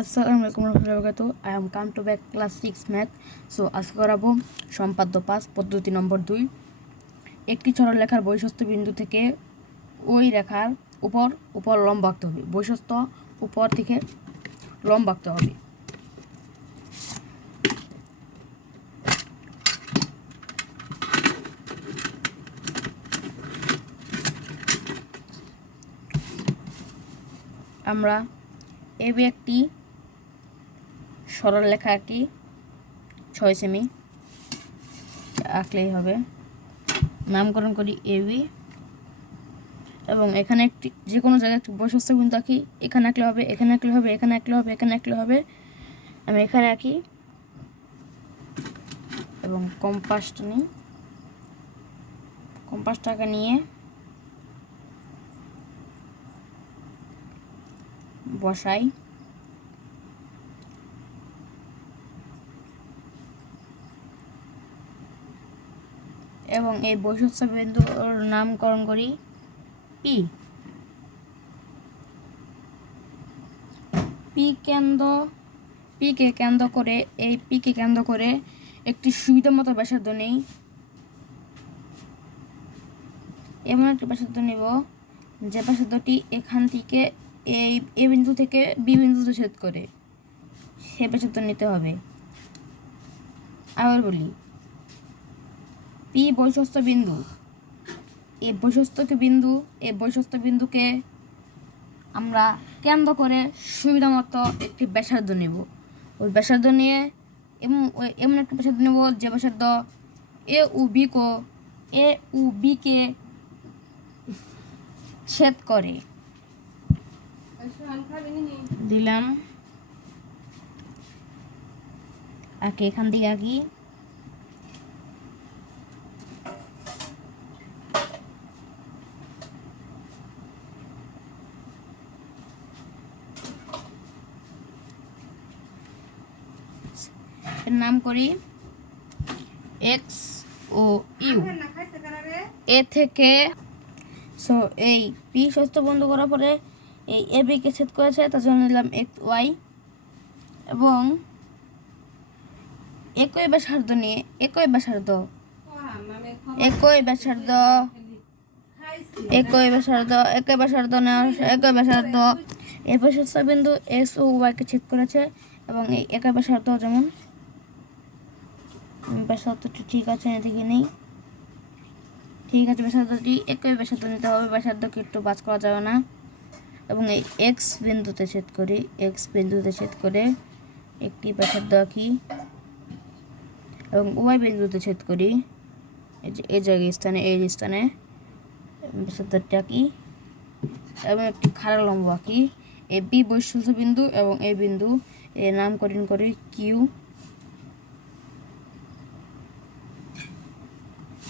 আসসালামু আলাইকুম রহমতুল্লাহি ওয়া বারাকাতুহু। I am come to back class 6 math. So আজকে করাবো সম্পাদ্য 5 পদ্ধতি নম্বর 2। একটি সরলরেখার বহিঃস্থ বিন্দু থেকে ওই রেখার উপর লম্ব আঁকতে হবে। বহিঃস্থ উপর থেকে লম্ব আঁকতে হবে। আমরা এবি একটি সরলরেখা আঁকি 6 সেমি আঁকলেই হবে। নামকরণ করি এবি এবং এখানে একটি যে কোনো জায়গায় একটি বহিঃস্থ বিন্দু আঁকি। এখানে আঁকলে হবে, এখানে আঁকলে হবে, এখানে আঁকলে হবে, এখানে আঁকলে হবে। আমি এখানে আঁকি এবং কম্পাসটাকে নিয়ে বসাই। এবং এই বহিঃস্থ বিন্দুর নামকরণ করি পি। পিকে কেন্দ্র করে একটি সুবিধা মতো ব্যাসার্ধ নেই। এমন একটি ব্যাসার্ধ নেব যে ব্যাসার্ধটি এখান থেকে এ বিন্দু থেকে বি বিন্দুতে ছেদ করে, সে ব্যাসার্ধ নিতে হবে। আবার বলি, পি বহিঃস্থ বিন্দু, এই বহিঃস্থ বিন্দুকে আমরা কেন্দ্র করে সুবিধা মতো একটি ব্যাসার্ধ নেব। ওই ব্যাসার্ধ নিয়ে এমন একটা ব্যাসার্ধ নেব যে ব্যাসার্ধ এ ও বিকে ছেদ করে। দিলাম আঁকে, এখান থেকে আঁকি। এর নাম করি এক্স ও ইউ। এ থেকে সো এই পি ষষ্ঠ বন্ধ করার পরে এই এ বিকে ছেদ করেছে, তার জন্য নিলাম এক্স ওয়াই এবং একই ব্যাসার্ধ এই বহিঃস্থ বিন্দু এস ও ওয়াইকে ছেদ করেছে এবং এই একই ব্যাসার্ধ, যেমন ব্যাসার্ধটি ঠিক আছে, এদিকে নেই, ঠিক আছে। ব্যাসার্ধটি একই ব্যাসার্ধ নিতে হবে, ব্যাসার্ধকে একটু বাজ করা যাবে না। এবং এই এক্স বিন্দুতে ছেদ করে একটি ব্যাসার্ধ আঁকি এবং ওয়াই বিন্দুতে ছেদ করি এই স্থানে ব্যাসার্ধটি আঁকি এবং একটি খাড়া লম্ব আঁকি। এই বি বহিঃস্থ বিন্দু এবং এই বিন্দু এর নামকরণ করি কিউ।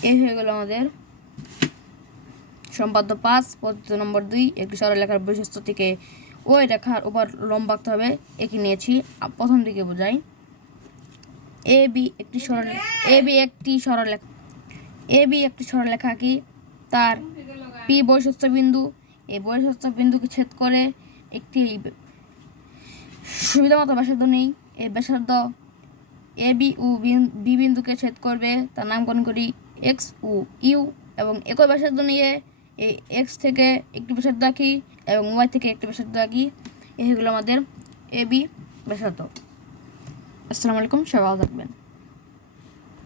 এই হয়ে গেল আমাদের সম্পাদ্য 5 পদ্ধতি নম্বর 2। একটি সরলরেখার বহিঃস্থ থেকে ওই রেখার উপর লম্ব আঁকতে হবে। এঁকে নিয়েছি। প্রথম দিকে বোঝাই, এবি একটি সরলরেখা আঁকি। তার পি বহিঃস্থ বিন্দু, এই বহিঃস্থ বিন্দুকে ছেদ করে একটি সুবিধা মতো ব্যাসার্ধ নেই। এই ব্যাসার্ধ এ বি ও বি বিন্দুকে ছেদ করবে, তার নামকরণ করি এক্স ও ইউ এবং একই ব্যাসার্ধ নিয়ে এই এক্স থেকে একটি ব্যাসার্ধ আঁকি এবং ওয়াই থেকে একটি ব্যাসার্ধ আঁকি। এই হলো আমাদের এ বি ব্যাসার্ধ। আসসালামু আলাইকুম, সবাই ভালো থাকবেন।